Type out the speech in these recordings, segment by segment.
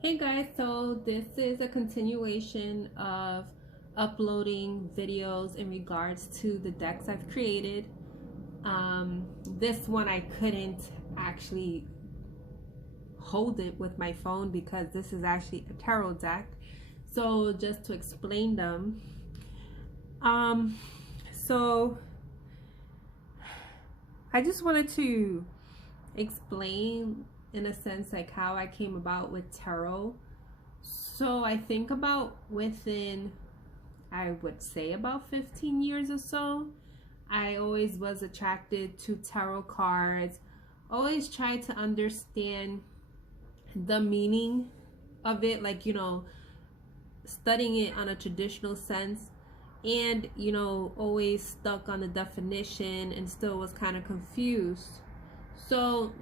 Hey guys, so this is a continuation of uploading videos in regards to the decks I've created. This one I couldn't actually hold it with my phone because this is actually a tarot deck. So just to explain them, so I just wanted to explain in a sense like how I came about with tarot. So I think about within, I would say about 15 years or so, I always was attracted to tarot cards, always tried to understand the meaning of it, like, studying it on a traditional sense, and, always stuck on the definition and still was kind of confused. So,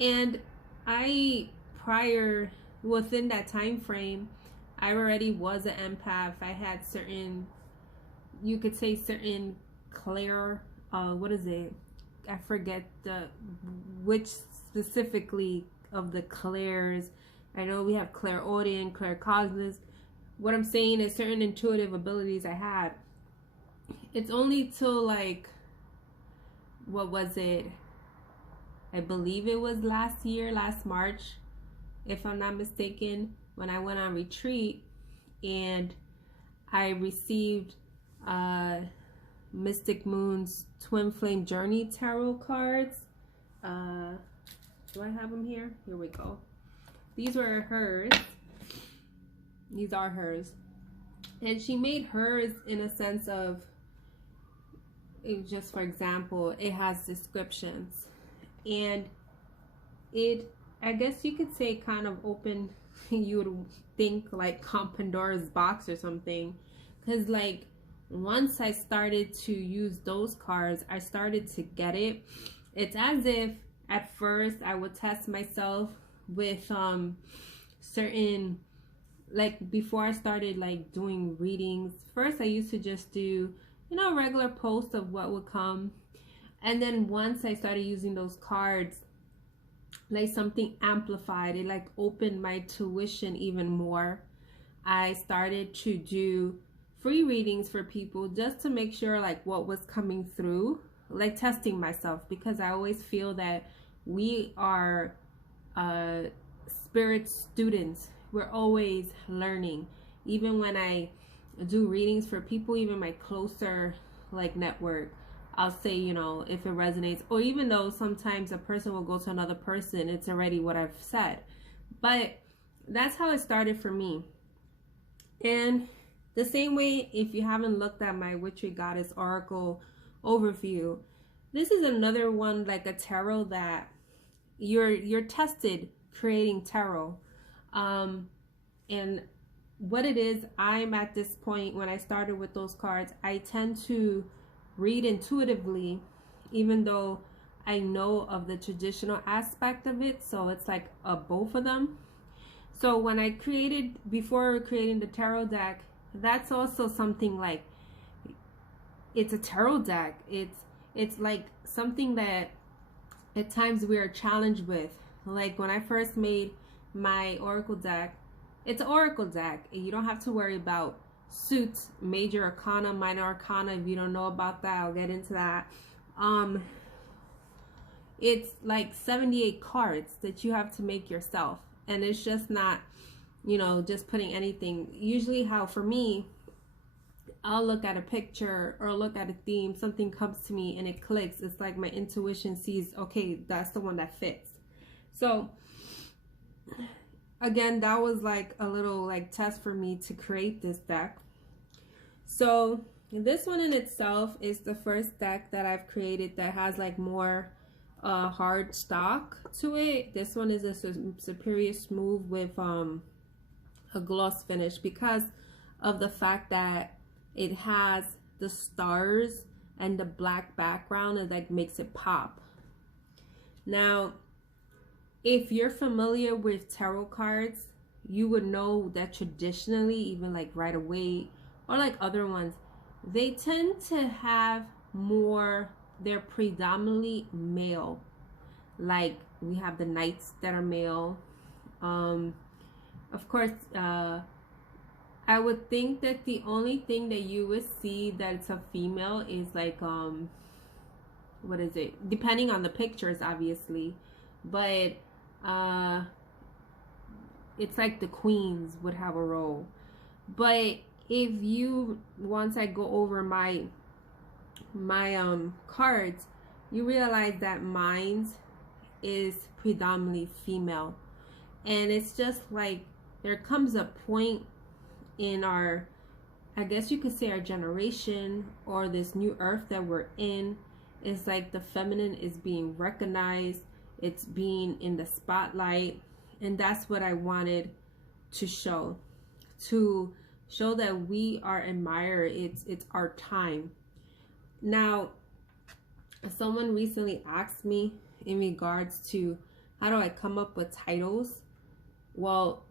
and I, prior, within that time frame, I already was an empath. I had certain, you could say certain clair, what is it? I forget which specifically of the clairs. I know we have clairaudient, claircognizance. What I'm saying is certain intuitive abilities I had. It's only till like, what was it? I believe it was last year, last March, if I'm not mistaken, when I went on retreat and I received Mystic Moon's Twin Flame Journey tarot cards. Do I have them here? Here we go. These were hers. These are hers. And she made hers in a sense of, just for example, it has descriptions. And it, I guess you could say, kind of open, you would think like Pandora's box or something. Because like once I started to use those cards, I started to get it. It's as if at first I would test myself with certain, like before I started like doing readings. First I used to just do, regular posts of what would come. And then once I started using those cards, like something amplified, it like opened my tuition even more. I started to do free readings for people just to make sure like what was coming through, like testing myself, because I always feel that we are spirit students. We're always learning. Even when I do readings for people, even my closer like network, I'll say, if it resonates, or even though sometimes a person will go to another person, it's already what I've said. But that's how it started for me. And the same way, if you haven't looked at my Witchery Goddess Oracle overview, this is another one, like a tarot that you're tested creating tarot. And what it is, I'm at this point, when I started with those cards, I tend to read intuitively, even though I know of the traditional aspect of it. So it's like both of them. So when I created, before creating the tarot deck, that's also something like, it's a tarot deck. It's like something that at times we are challenged with. Like when I first made my oracle deck, it's an oracle deck. You don't have to worry about suits, major arcana, minor arcana. If you don't know about that, I'll get into that. It's like 78 cards that you have to make yourself, and it's just not, just putting anything. Usually how for me, I'll look at a picture or look at a theme, something comes to me and it clicks. It's like my intuition sees, okay, that's the one that fits. So again, that was like a little like test for me to create this deck. So this one in itself is the first deck that I've created that has like more hard stock to it. This one is a superior smooth with a gloss finish because of the fact that it has the stars and the black background. It like makes it pop. Now, if you're familiar with tarot cards, you would know that traditionally, even like Rider Waite or like other ones, they tend to have more, they're predominantly male. Like we have the knights that are male, Of course, I would think that the only thing that you would see that it's a female is like what is it? Depending on the pictures, obviously, but it's like the queens would have a role. But if you, once I go over my cards, you realize that mine is predominantly female, and it's just like there comes a point in our, I guess you could say, our generation or this new earth that we're in. It's like the feminine is being recognized, it's being in the spotlight, and that's what I wanted to show that we are admired. It's our time. Now, someone recently asked me in regards to how do I come up with titles. Well,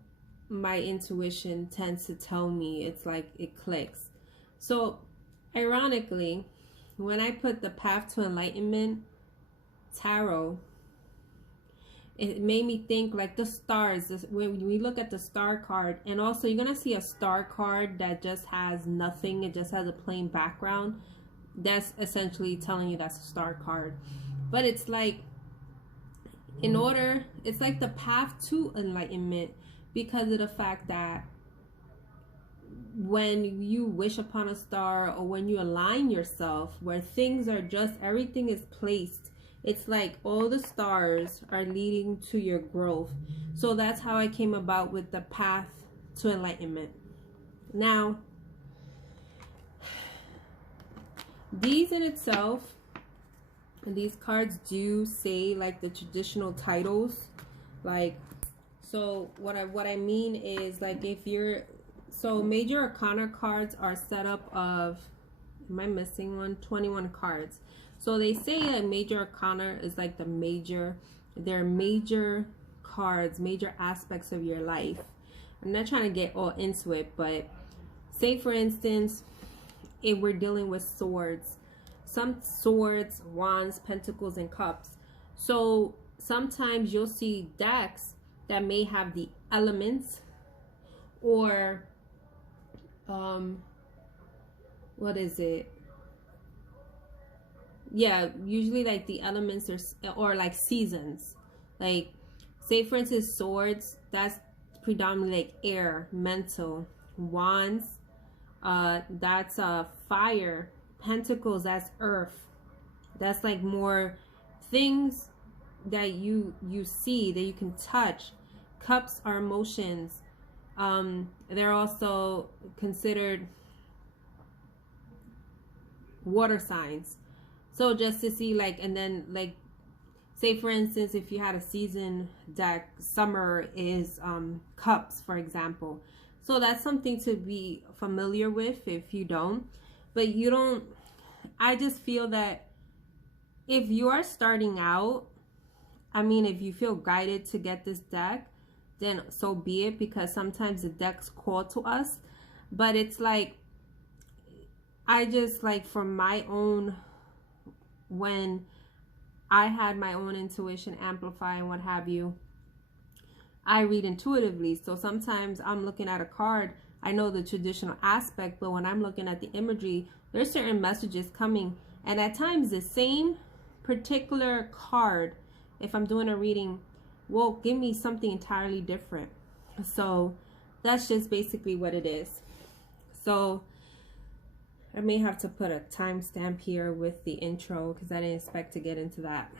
my intuition tends to tell me, it's like it clicks. So ironically, when I put the Path to Enlightenment tarot, it made me think like the stars. When we look at the star card, and also you're gonna see a star card that just has nothing, it just has a plain background. That's essentially telling you that's a star card. But it's like, it's like the path to enlightenment, because of the fact that when you wish upon a star, or when you align yourself, where things are just, everything is placed, it's like all the stars are leading to your growth. So that's how I came about with the path to enlightenment. Now, these in itself, these cards do say like the traditional titles, like, so what I mean is, like, if you're, so major arcana cards are set up of, am I missing one? 21 cards. So they say a major arcana is like the major, they're major cards, major aspects of your life. I'm not trying to get all into it, but say for instance, if we're dealing with swords, some swords, wands, pentacles, and cups. So sometimes you'll see decks that may have the elements, or what is it? Yeah, usually like the elements, or like seasons. Like, say for instance, swords, that's predominantly like air, mental. Wands, that's fire. Pentacles, that's earth. That's like more things that you see, that you can touch. Cups are emotions. They're also considered water signs. So just to see, like, and then like, say for instance, if you had a season deck, summer is cups, for example. So that's something to be familiar with if you don't. But you don't, I just feel that if you are starting out, I mean, if you feel guided to get this deck, then so be it, because sometimes the decks call to us. But it's like, I just, like, for my own, when I had my own intuition amplify and what have you, I read intuitively. So sometimes I'm looking at a card, I know the traditional aspect, but when I'm looking at the imagery, there's certain messages coming. And at times the same particular card, if I'm doing a reading, will give me something entirely different. So that's just basically what it is. So I may have to put a timestamp here with the intro, because I didn't expect to get into that.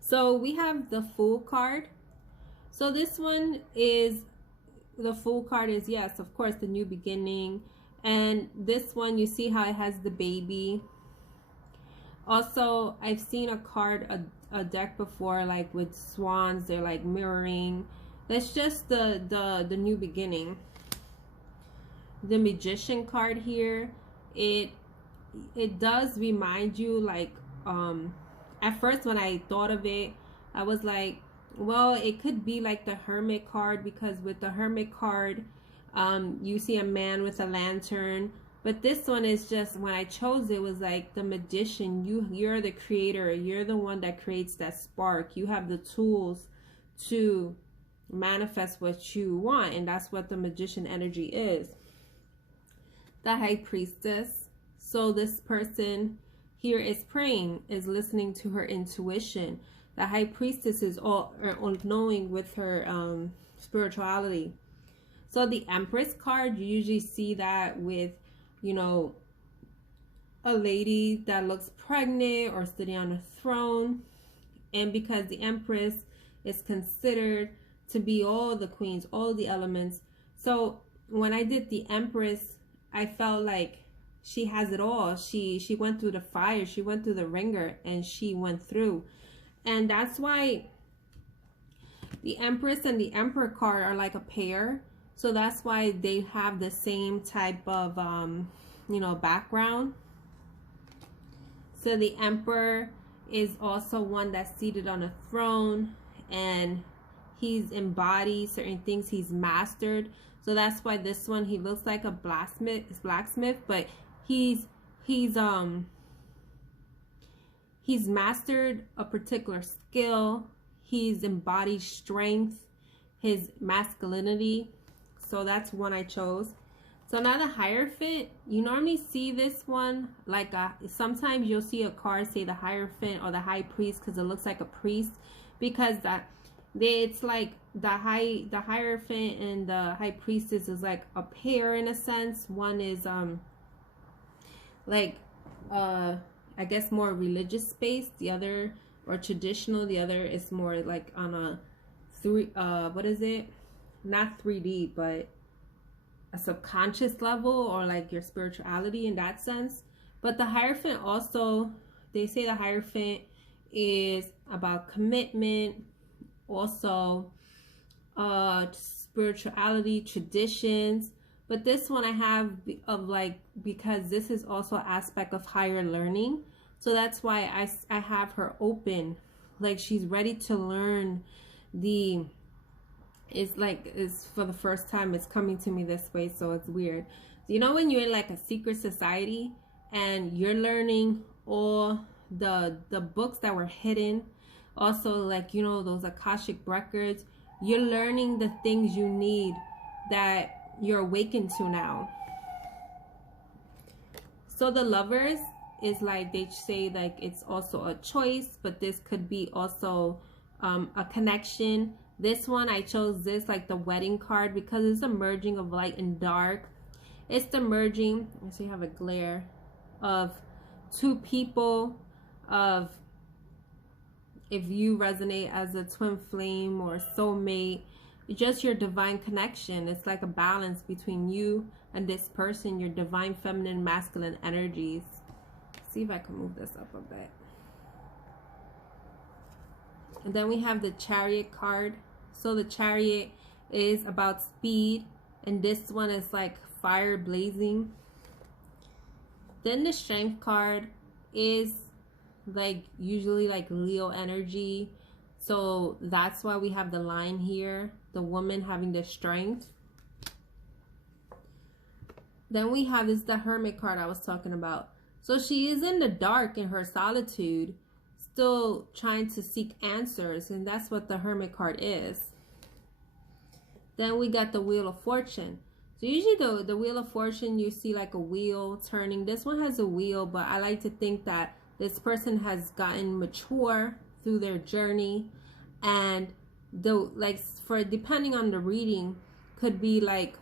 So we have the Fool card. So this one is, the Fool card is, yes, of course, the new beginning. And this one, you see how it has the baby. Also, I've seen a card, a deck before, like with swans, they're like mirroring. That's just the new beginning. The Magician card here, it does remind you, like, at first when I thought of it, I was like, well, it could be like the Hermit card, because with the Hermit card, you see a man with a lantern. But this one is just, when I chose it, was like the Magician. You're the creator. You're the one that creates that spark. You have the tools to manifest what you want. And that's what the magician energy is. The high priestess. So this person here is praying, is listening to her intuition. The high priestess is all knowing with her spirituality. So the Empress card, you usually see that with, you know, a lady that looks pregnant or sitting on a throne. And because the Empress is considered to be all the queens, all the elements. So when I did the Empress, I felt like she has it all. She went through the fire, she went through the ringer, and she went through. And that's why the Empress and the Emperor card are like a pair. So that's why they have the same type of, you know, background. So the Emperor is also one that's seated on a throne, and he's embodied certain things he's mastered. So that's why this one, he looks like a blacksmith, but he's mastered a particular skill. He's embodied strength, his masculinity. So that's one I chose. So now the Hierophant, you normally see this one like sometimes you'll see a card say the Hierophant or the High Priest because it looks like a priest, because it's like the Hierophant and the High Priestess is like a pair in a sense. One is like I guess more religious space, the other, or traditional, the other is more like on a what is it, not 3D, but a subconscious level, or like your spirituality in that sense. But the Hierophant also, they say the Hierophant is about commitment, also spirituality, traditions. But this one I have of like, because this is also an aspect of higher learning. So that's why I have her open, like she's ready to learn. It's for the first time, it's coming to me this way, so it's weird. You know when you're in like a secret society and you're learning all the books that were hidden, also like, you know, those Akashic records, you're learning the things you need that you're awakened to now. So the Lovers is like, they say like it's also a choice, but this could be also a connection. This one, I chose this like the Wedding card because it's a merging of light and dark. It's the merging, let's see, I have a glare, of two people, of if you resonate as a twin flame or soulmate, just your divine connection. It's like a balance between you and this person, your divine feminine masculine energies. Let's see if I can move this up a bit. And then we have the Chariot card. So the Chariot is about speed, and this one is like fire blazing. Then the Strength card is like usually like Leo energy. So that's why we have the line here, the woman having the strength. Then we have the Hermit card I was talking about. So she is in the dark, in her solitude, still trying to seek answers, and that's what the Hermit card is. Then we got the Wheel of Fortune. So usually the Wheel of Fortune, you see like a wheel turning. This one has a wheel, but I like to think that this person has gotten mature through their journey, and for depending on the reading, could be like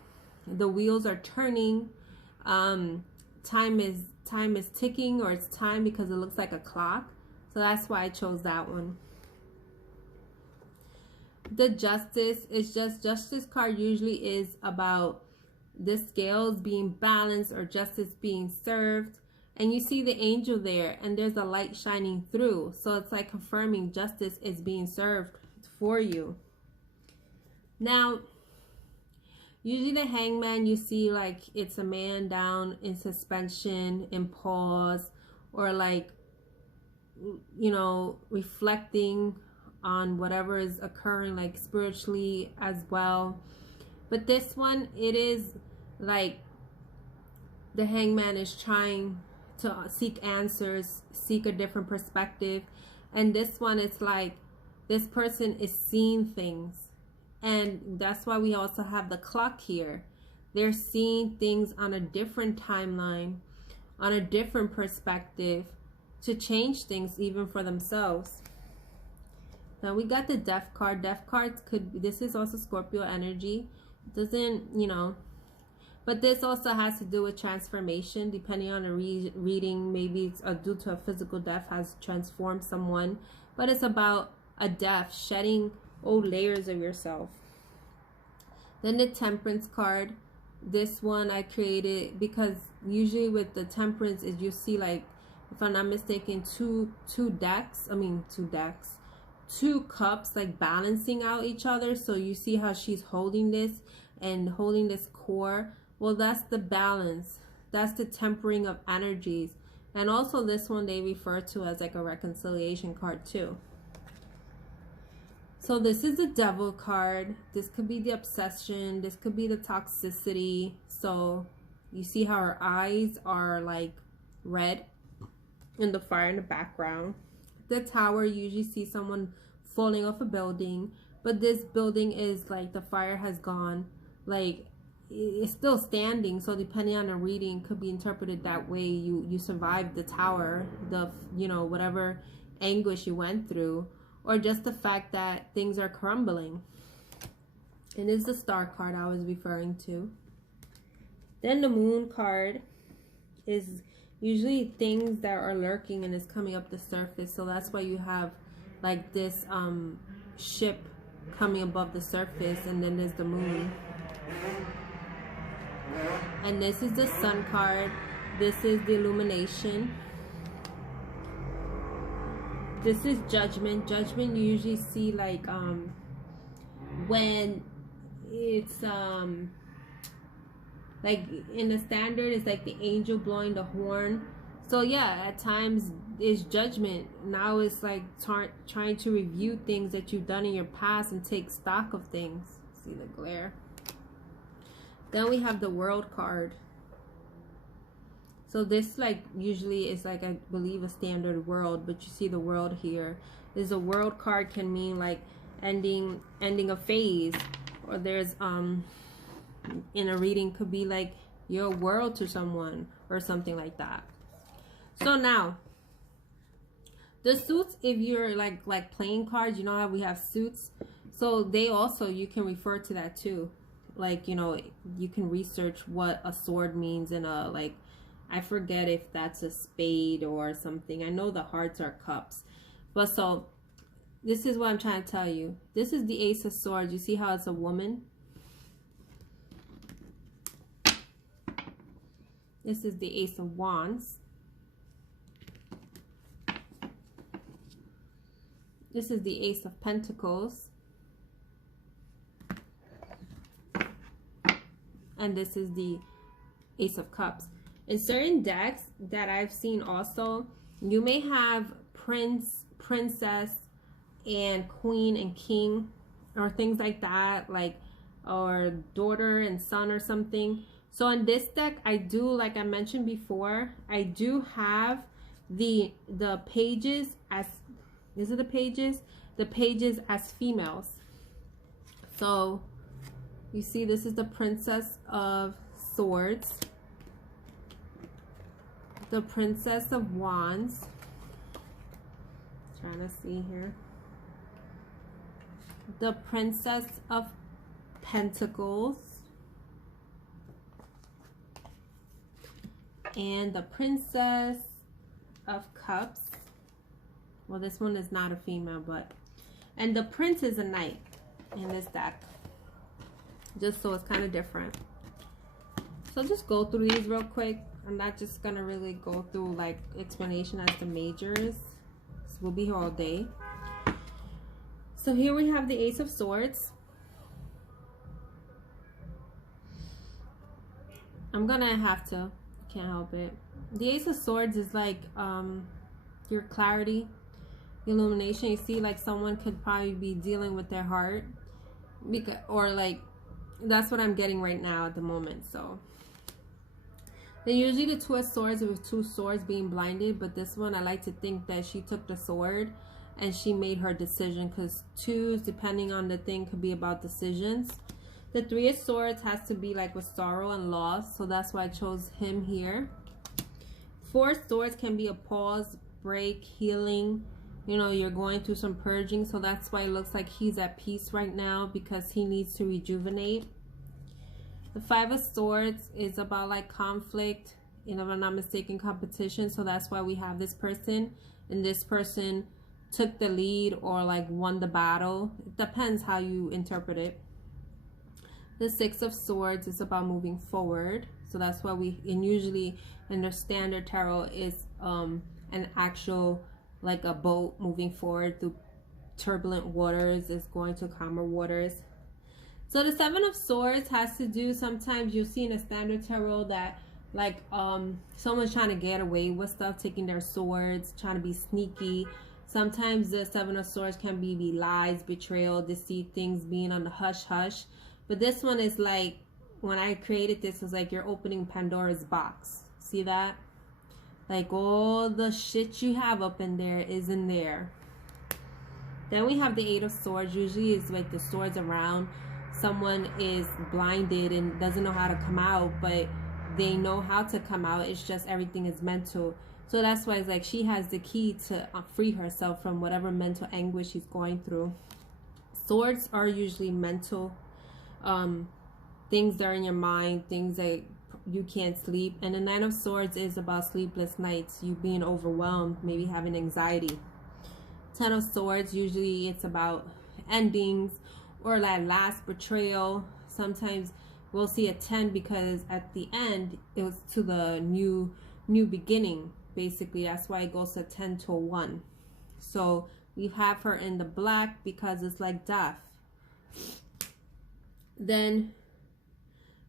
the wheels are turning, time is ticking, or it's time because it looks like a clock. So that's why I chose that one. The Justice is just, Justice card usually is about the scales being balanced or justice being served. And you see the angel there, and there's a light shining through. So it's like confirming justice is being served for you. Now, usually the Hangman, you see like it's a man down in suspension, in pause, or like, you know, reflecting on whatever is occurring, like spiritually as well. But this one, it is like the Hangman is trying to seek answers, seek a different perspective. And this one, it's like this person is seeing things. And that's why we also have the clock here. They're seeing things on a different timeline, on a different perspective, to change things even for themselves. Now we got the Death card. Death cards could be, this is also Scorpio energy. It doesn't, you know, but this also has to do with transformation, depending on the reading. Maybe it's due to a physical death has transformed someone, but it's about a death, shedding old layers of yourself. Then the Temperance card. This one I created because usually with the Temperance is you see, like, if I'm not mistaken, two cups like balancing out each other. So you see how she's holding this and holding this core. Well, that's the balance. That's the tempering of energies. And also this one they refer to as like a reconciliation card too. So this is the Devil card. This could be the obsession. This could be the toxicity. So you see how her eyes are like red and the fire in the background. The Tower, you usually see someone falling off a building, but this building is like the fire has gone, like it's still standing. So depending on the reading, could be interpreted that way. You survived the tower, the, you know, whatever anguish you went through, or just the fact that things are crumbling. And this is the Star card I was referring to. Then the Moon card is usually things that are lurking and is coming up the surface. So that's why you have like this ship coming above the surface, and then there's the moon. And this is the Sun card. This is the illumination. This is Judgment. Judgment you usually see like when it's like in the standard it's like the angel blowing the horn. So yeah, at times it's judgment. Now it's like trying to review things that you've done in your past and take stock of things. See the glare. Then we have the World card. So this like usually is like, I believe, a standard world, but you see the world here. There's a World card can mean like ending a phase, or there's in a reading could be like your world to someone or something like that. So now the suits, if you're like playing cards, you know how we have suits, so they also, you can refer to that too. Like, you know, you can research what a sword means in a, like, I forget if that's a spade or something. I know the hearts are cups. But so this is what I'm trying to tell you. This is the Ace of Swords. You see how it's a woman? This is the Ace of Wands. This is the Ace of Pentacles. And this is the Ace of Cups. In certain decks that I've seen also, you may have prince, princess, and queen and king, or things like that, like, or daughter and son or something. So in this deck, I do, like I mentioned before, I do have the pages as, these are the pages as females. So you see, this is the Princess of Swords, the Princess of Wands, trying to see here, the Princess of Pentacles, and the Princess of Cups. Well, this one is not a female, but, and the Prince is a knight in this deck, just so it's kind of different. So just go through these real quick. I'm not just gonna really go through like explanation as the majors. So we'll be here all day. So here we have the Ace of Swords. I'm gonna have to, can't help it. The Ace of Swords is like your clarity, illumination. You see, like someone could probably be dealing with their heart, because, or like, that's what I'm getting right now at the moment. So then usually the Two of Swords, with two swords being blinded, but this one I like to think that she took the sword and she made her decision, because twos, depending on the thing, could be about decisions. The Three of Swords has to be like with sorrow and loss, so that's why I chose him here. Four of Swords can be a pause, break, healing. You know, you're going through some purging, so that's why it looks like he's at peace right now, because he needs to rejuvenate. The Five of Swords is about like conflict, and if I'm not mistaken, competition, so that's why we have this person, and this person took the lead or like won the battle. It depends how you interpret it. The Six of Swords is about moving forward, so that's why and usually in the standard tarot is an actual, like a boat moving forward through turbulent waters, is going to calmer waters. So the Seven of Swords has to do, sometimes you'll see in a standard tarot that like someone's trying to get away with stuff, taking their swords, trying to be sneaky. Sometimes the Seven of Swords can be lies, betrayal, deceit, things being on the hush hush. But this one is like, when I created this, it's like you're opening Pandora's box. See that? Like all the shit you have up in there is in there. Then we have the Eight of Swords. Usually it's like the swords around. Someone is blinded and doesn't know how to come out, but they know how to come out. It's just everything is mental. So that's why it's like she has the key to free herself from whatever mental anguish she's going through. Swords are usually mental. Things that are in your mind, things that you can't sleep. And the Nine of Swords is about sleepless nights, you being overwhelmed, maybe having anxiety. Ten of Swords, usually it's about endings or that last betrayal. Sometimes we'll see a 10 because at the end it was to the new beginning, basically. That's why it goes to 10 to 1. So we have her in the black because it's like death. Then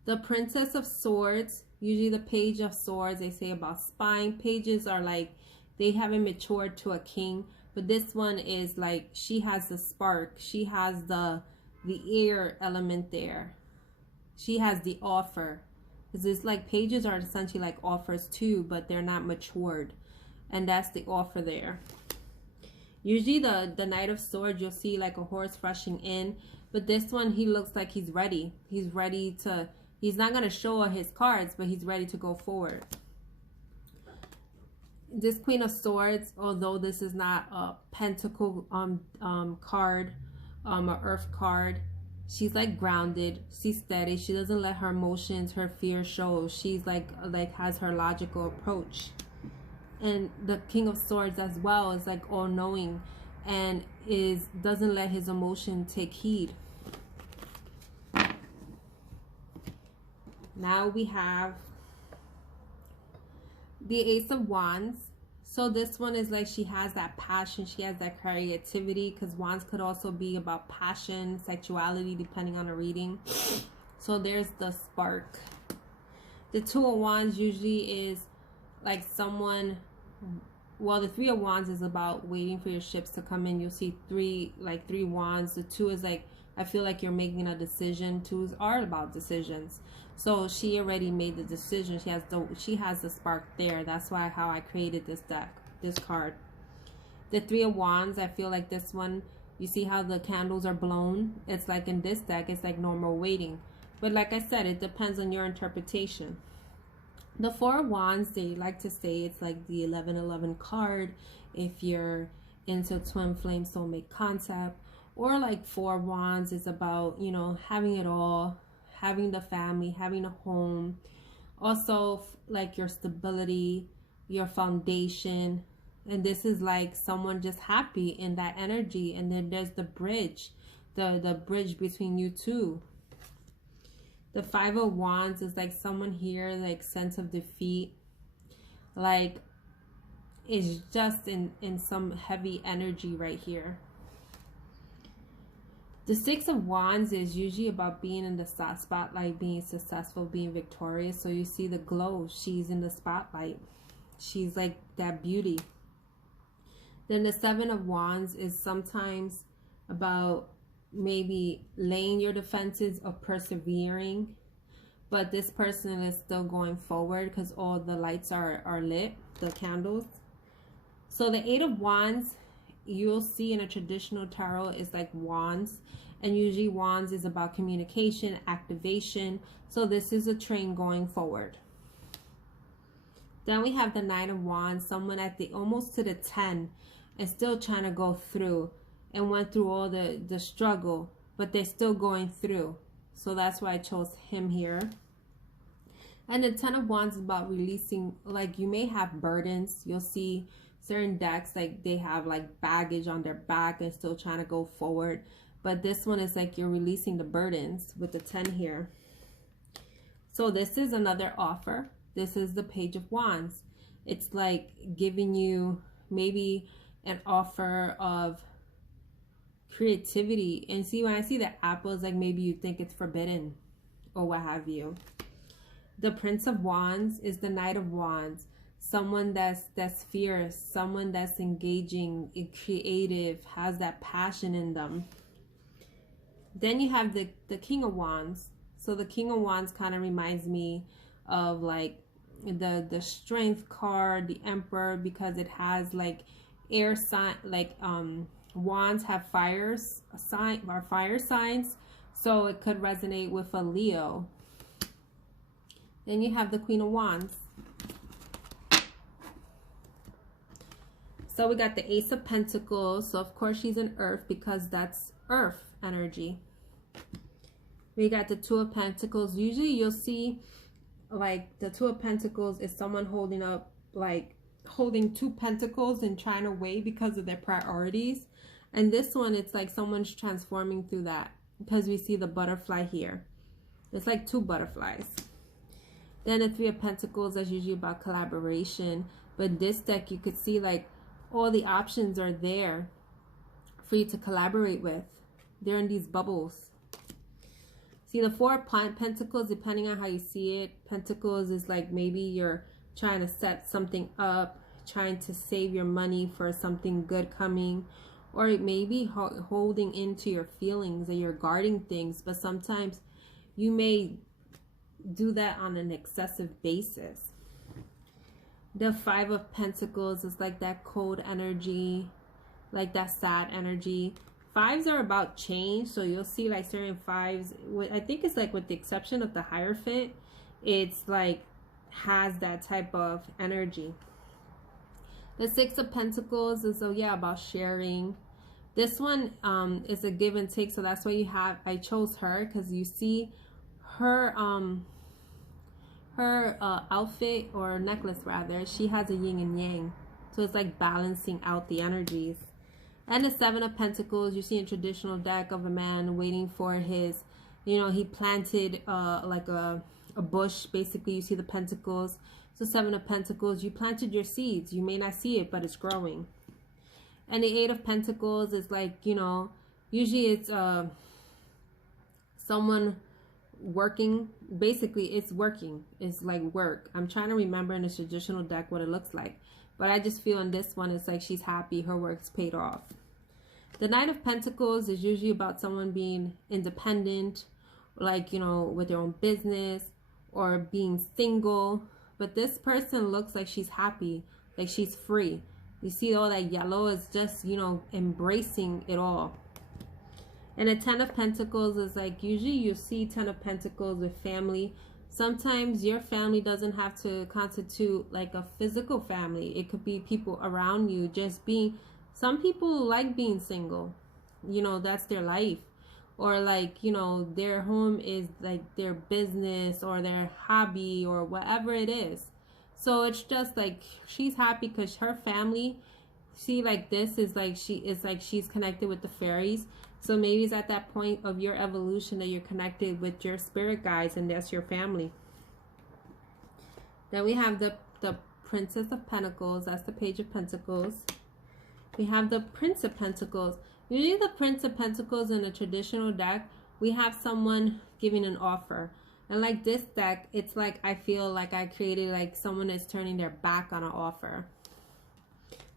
the Princess of Swords, usually the Page of Swords, they say about spying. Pages are like, they haven't matured to a king, but this one is like, she has the spark, she has the air element there, she has the offer. Because it's like, pages are essentially like offers too, but they're not matured, and that's the offer there. Usually the Knight of Swords, you'll see like a horse rushing in, but this one, he looks like he's ready. He's ready to, he's not going to show his cards, but he's ready to go forward. This Queen of Swords, although this is not a pentacle card, a earth card, she's like grounded, she's steady, she doesn't let her emotions, her fear show. She's like has her logical approach. And the King of Swords as well is like all-knowing and doesn't let his emotion take heed. Now we have the Ace of Wands. So this one is like, she has that passion, she has that creativity, because wands could also be about passion, sexuality, depending on the reading. So there's the spark. The Two of Wands usually is like someone, well, the Three of Wands is about waiting for your ships to come in. You'll see three wands. The two is like, I feel like you're making a decision. Twos are about decisions. So she already made the decision. She has the spark there. That's why how I created this deck, this card. The Three of Wands, I feel like this one, you see how the candles are blown? It's like in this deck, it's like normal waiting. But like I said, it depends on your interpretation. The Four of Wands, they like to say it's like the 1111 card if you're into twin flame soulmate concept. Or like Four of Wands is about, you know, having it all, having the family, having a home. Also like your stability, your foundation. And this is like someone just happy in that energy. And then there's the bridge, the bridge between you two. The Five of Wands is like someone here, like sense of defeat, like is just in some heavy energy right here. The Six of Wands is usually about being in the spotlight, being successful, being victorious. So you see the glow. She's in the spotlight. She's like that beauty. Then the Seven of Wands is sometimes about maybe laying your defenses or persevering. But this person is still going forward because all the lights are lit, the candles. So the Eight of Wands, you'll see in a traditional tarot is like wands, and usually wands is about communication, activation. So this is a train going forward. Then we have the Knight of Wands, someone at the almost to the 10 and still trying to go through and went through all the struggle, but they're still going through. So that's why I chose him here. And the 10 of Wands is about releasing, like you may have burdens. You'll see certain decks like they have like baggage on their back and still trying to go forward. But this one is like you're releasing the burdens with the 10 here. So this is another offer. This is the Page of Wands. It's like giving you maybe an offer of creativity. And see, when I see the apples, like maybe you think it's forbidden or what have you. The Prince of Wands is the Knight of Wands. Someone that's fierce, someone that's engaging, creative, has that passion in them. Then you have the King of Wands. So the King of Wands kind of reminds me of like the Strength card, the Emperor, because it has like air sign, like wands have fire signs, so it could resonate with a Leo. Then you have the Queen of Wands. So we got the Ace of Pentacles. So of course she's an Earth because that's Earth energy. We got the Two of Pentacles. Usually you'll see like the Two of Pentacles is someone holding up, like holding two pentacles and trying to weigh because of their priorities. And this one, it's like someone's transforming through that because we see the butterfly here. It's like two butterflies. Then the Three of Pentacles is usually about collaboration. But this deck, you could see like all the options are there for you to collaborate with. They're in these bubbles. See the Four of Pentacles, depending on how you see it. Pentacles is like maybe you're trying to set something up, trying to save your money for something good coming. Or it may be holding into your feelings and you're guarding things. But sometimes you may do that on an excessive basis. The Five of Pentacles is like that cold energy, like that sad energy. Fives are about change, so you'll see like certain fives, I think it's like with the exception of the Hierophant, it's like has that type of energy. The Six of Pentacles is, so yeah, about sharing. This one is a give and take, so that's why you have, I chose her because you see her outfit or necklace rather, she has a yin and yang, so it's like balancing out the energies. And the Seven of Pentacles, you see a traditional deck of a man waiting for his, you know, he planted like a bush. Basically, you see the pentacles. So Seven of Pentacles, you planted your seeds. You may not see it, but it's growing. And the Eight of Pentacles is like, you know, usually it's someone working. Basically, it's working. It's like work. I'm trying to remember in the traditional deck what it looks like. But I just feel in this one, it's like she's happy. Her work's paid off. The Knight of Pentacles is usually about someone being independent, like, you know, with their own business or being single. But this person looks like she's happy, like she's free. You see all that yellow is just, you know, embracing it all. And the Ten of Pentacles is like, usually you see Ten of Pentacles with family. Sometimes your family doesn't have to constitute like a physical family. It could be people around you just being, some people like being single, you know, that's their life. Or like, you know, their home is like their business or their hobby or whatever it is. So it's just like she's happy because her family, see, like this is like she's connected with the fairies. So maybe it's at that point of your evolution that you're connected with your spirit guides, and that's your family. Then we have the Princess of Pentacles. That's the Page of Pentacles. We have the Prince of Pentacles. Usually the Prince of Pentacles in a traditional deck, we have someone giving an offer. And like this deck, it's like I feel like I created like someone is turning their back on an offer.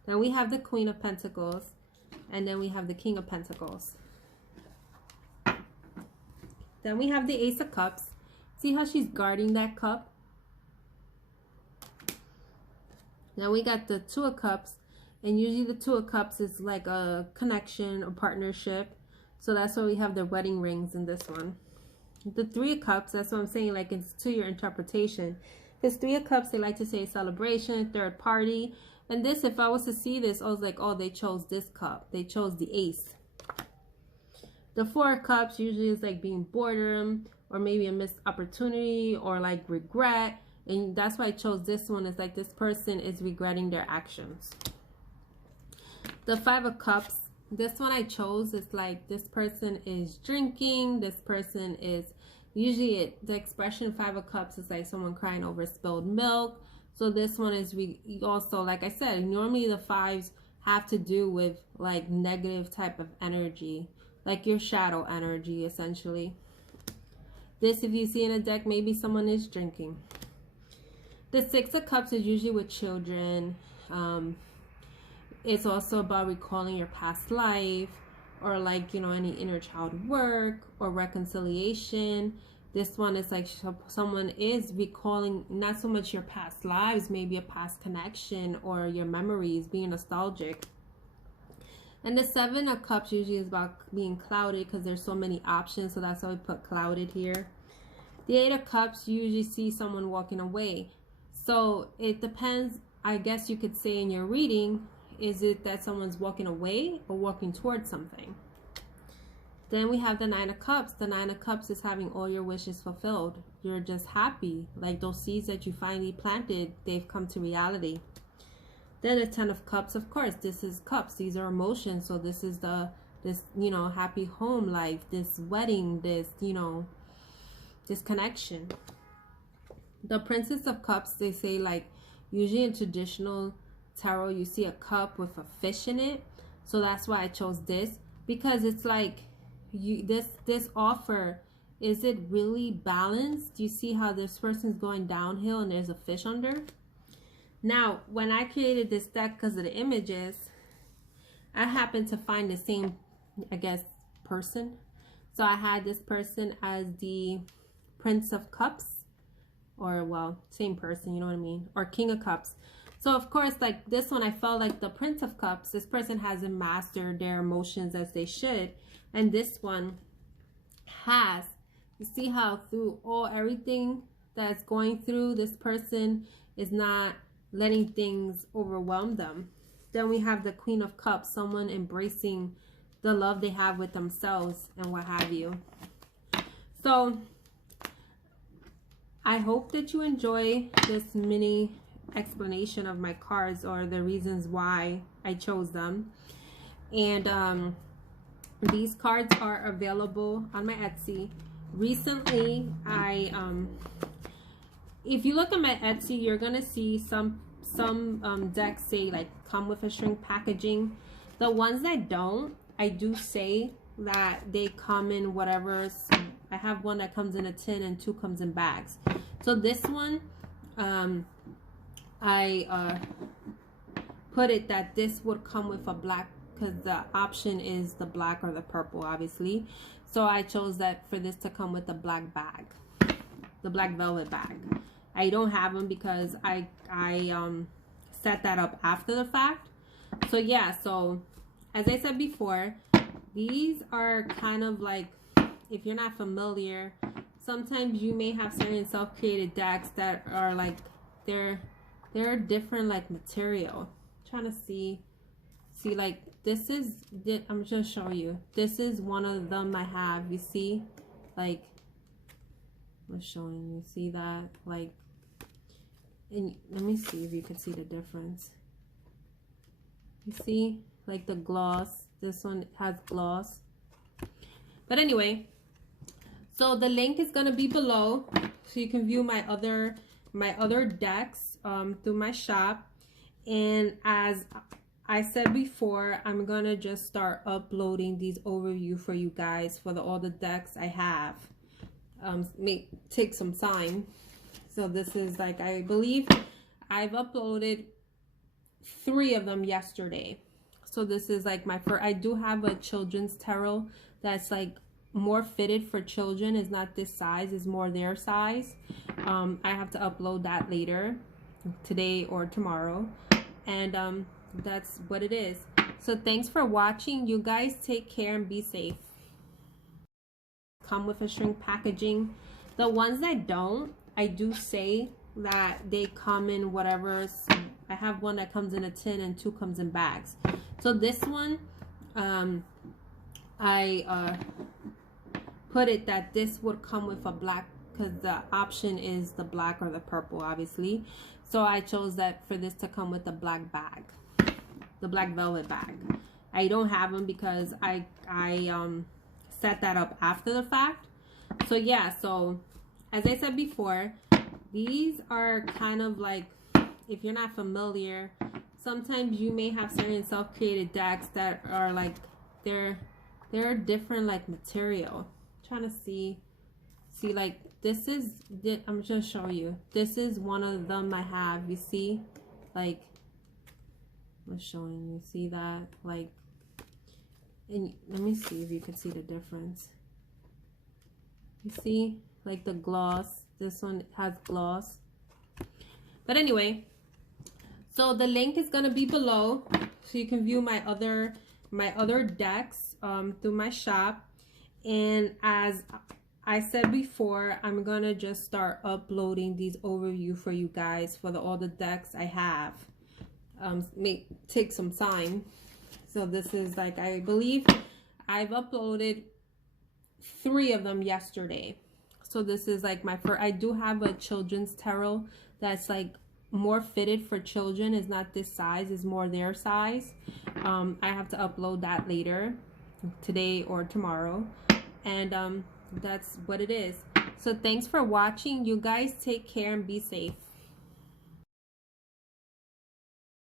Then we have the Queen of Pentacles. And then we have the King of Pentacles. Then we have the Ace of Cups. See how she's guarding that cup? Then we got the Two of Cups. And usually the Two of Cups is like a connection or partnership. So that's why we have the wedding rings in this one. The Three of Cups, that's what I'm saying, like it's to your interpretation. Because Three of Cups, they like to say celebration, third party. And this, if I was to see this, I was like, oh, they chose this cup. They chose the Ace. The Four of Cups usually is like being boredom or maybe a missed opportunity or like regret. And that's why I chose this one. It's like this person is regretting their actions. The Five of Cups, this one I chose is like this person is drinking. This person is usually the expression Five of Cups is like someone crying over spilled milk. So this one is also, like I said, normally the fives have to do with like negative type of energy, like your shadow energy essentially. This, if you see in a deck, maybe someone is drinking. The Six of Cups is usually with children. It's also about recalling your past life or like, you know, any inner child work or reconciliation. This one is like someone is recalling not so much your past lives, maybe a past connection or your memories, being nostalgic. And the Seven of Cups usually is about being clouded because there's so many options. So that's why we put clouded here. The Eight of Cups, you usually see someone walking away. So it depends, I guess you could say in your reading, is it that someone's walking away or walking towards something? Then we have the Nine of Cups. The Nine of Cups is having all your wishes fulfilled. You're just happy. Like those seeds that you finally planted, they've come to reality. Then the Ten of Cups, of course, this is cups. These are emotions. So this is this, you know, happy home life, this wedding, this, you know, this connection. The Princess of Cups, they say like usually in traditional tarot, you see a cup with a fish in it. So that's why I chose this, because it's like this offer, is it really balanced? Do you see how this person's going downhill and there's a fish under? Now, when I created this deck because of the images, I happened to find the same, I guess, person. So I had this person as the Prince of Cups, or well, same person, you know what I mean, or King of Cups. So of course, like this one, I felt like the Prince of Cups, this person hasn't mastered their emotions as they should. And this one has. You see how through everything that's going through, this person is not letting things overwhelm them. Then we have the Queen of Cups, someone embracing the love they have with themselves and what have you. So I hope that you enjoy this mini explanation of my cards or the reasons why I chose them. And these cards are available on my Etsy. Recently, if you look at my Etsy, you're gonna see some decks say like come with a shrink packaging. The ones that don't, I do say that they come in whatever. I have one that comes in a tin and two comes in bags. So this one, I put it that this would come with a black, because the option is the black or the purple, obviously. So I chose that for this to come with the black bag, the black velvet bag. I don't have them because I set that up after the fact. So yeah, so as I said before, these are kind of like, if you're not familiar, sometimes you may have certain self-created decks that are like, they're different like material. I'm trying to see like this is, I'm just showing you, this is one of them I have. You see, like I'm showing you, see that, like, and let me see if you can see the difference. You see like the gloss, this one has gloss. But anyway, so the link is gonna be below so you can view my other decks through my shop. And as I said before, I'm gonna just start uploading these overview for you guys for all the decks I have. May take some time. So this is like, I believe I've uploaded 3 of them yesterday. So this is like my first. I do have a children's tarot that's like more fitted for children. It's not this size, it's more their size. I have to upload that later, today or tomorrow. And that's what it is. So thanks for watching. You guys take care and be safe. Come with a shrink packaging. The ones that don't, I do say that they come in whatever. I have one that comes in a tin and 2 comes in bags. So this one, I put it that this would come with a black, because the option is the black or the purple, obviously. So I chose that for this to come with the black bag, the black velvet bag. I don't have them because I set that up after the fact. So yeah, so as I said before, these are kind of like, if you're not familiar, sometimes you may have certain self-created decks that are like, they're different like material. I'm trying to see like this is, I'm just show you, this is one of them I have. You see, like, I'm showing you, see that, like, and let me see if you can see the difference. You see, like the gloss, this one has gloss. But anyway, so the link is gonna be below, so you can view my other decks through my shop. And as I said before, I'm gonna just start uploading these overview for you guys for all the decks I have. May take some time. So this is like, I believe I've uploaded 3 of them yesterday. So this is like my first. I do have a children's tarot that's like more fitted for children. It's not this size, it's more their size. I have to upload that later, today or tomorrow. And that's what it is. So thanks for watching. You guys take care and be safe.